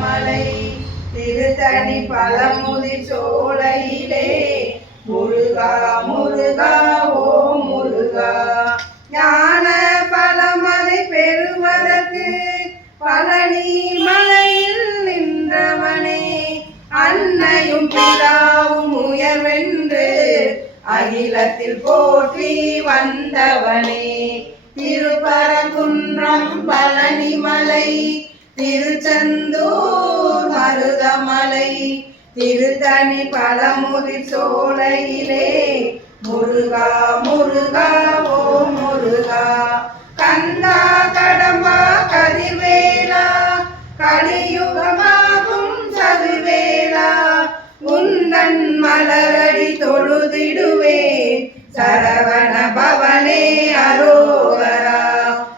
மலை திருத்தணி பழமுதிர் சோலையிலே முருகா முருகா ஓ முருகா. ஞான பழமலை பெறுவதற்கு பழனி மலையில் நின்றவனே, அன்னையும் பிதாவும் உயர்வென்று அகிலத்தில் போற்றி வந்தவனே. திருப்பரங்குன்றம் பழனிமலை திருச்செந்தூர் மருதமலை திருத்தணி பழமுதிர் சோலையிலே முருகா முருகா ஓ முருகா. கந்தா கடம்பா கதிர்வேலா கலியுகமாகும் சதுவேலா, உந்தன் மலரடி தொழுதிடுவே சரவண பவனே அரோகரா.